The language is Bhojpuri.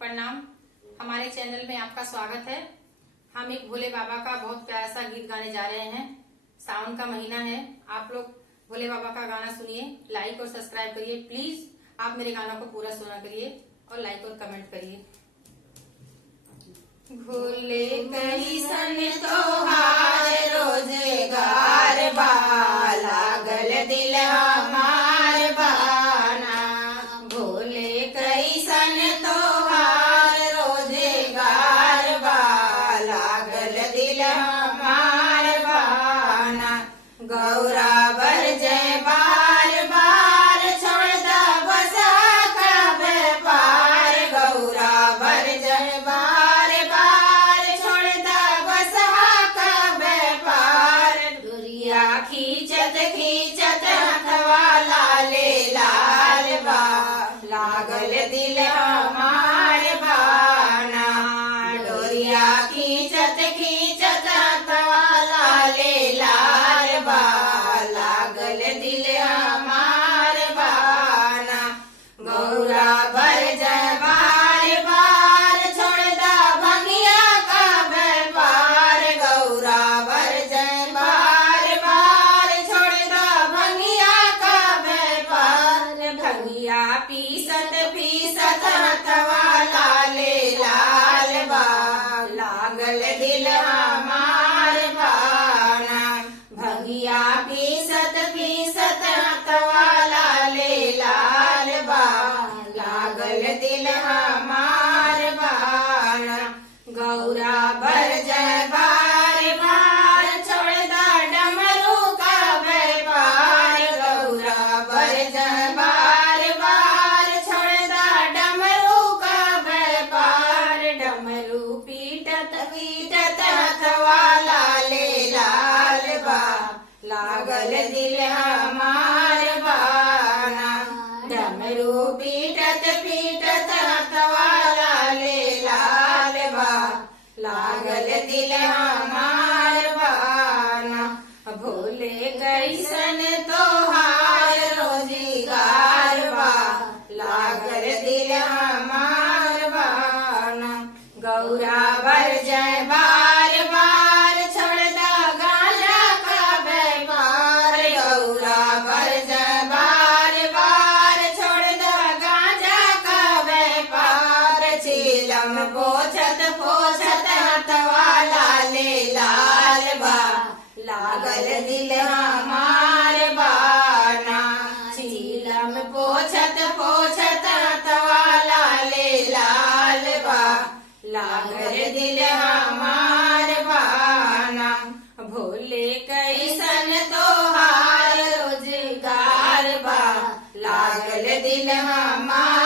प्रणाम। हमारे चैनल में आपका स्वागत है। हम एक भोले बाबा का बहुत प्यारा सा गीत गाने जा रहे हैं। सावन का महीना है, आप लोग भोले बाबा का गाना सुनिए, लाइक और सब्सक्राइब करिए। प्लीज आप मेरे गानों को पूरा सुना करिए और लाइक और कमेंट करिए। भोले कैसन तोहार रोजगार बा, लागल दिल हमार बाना। भोले कैसन तोहार रोजगार बा, लागल दिल हमार बाना। गौरा बर जय बार बार छोड़ दा बसा का व्यापार। गौरा बर जय बार बार छोड़ दा बसा का व्यापार। दुरिया खींचत खींचत हथवा लाले लाल बा, लागल दिल हमार बाना। डोरिया खींचत खींचत हथवा लाले लाल बा, लागल दिल हमार बाना। गौरा बर जय बार बार छोड़ दा भंगिया का व्यापार। गौरा बर जय बार बार छोड़ दा भंगिया का व्यापार। भंगिया पीसत पीसत हथवा लाले लाल बा, लागल दिल हमार बाना। भंगिया पीसत पीसत हथवा लाले लाल बा, लागल दिल हमार बाना। गौरा बर जय बार बार छोड़ दा डमरू का व्यापार। गौरा बर जय बार बार छोड़ दा डमरू का व्यापार। डमरू पीटत पीटत हथवा लाले लाल बा, लागल दिल हमार बाना। डमरू पीटत पीटत हथवा लाले लाल बा, लागल दिल हमार बाना। भोले कैसन तोहार रोजगार बा, लागल दिल हमार बाना। गौरा बर जय बार बार छोड़ दा गांजा का व्यापार। गौरा बर जय बार बार छोड़ दा गांजा का व्यापार। चीलम पोछत पोछत हथवा लाले लाल बा, लागल दिल हमार बाना। चीलम पोछत पोछत हथवा लाले लाल बा, लागल दिल हमार बाना। भोले कैसन तोहार रोजगार बा, लागल दिल हमार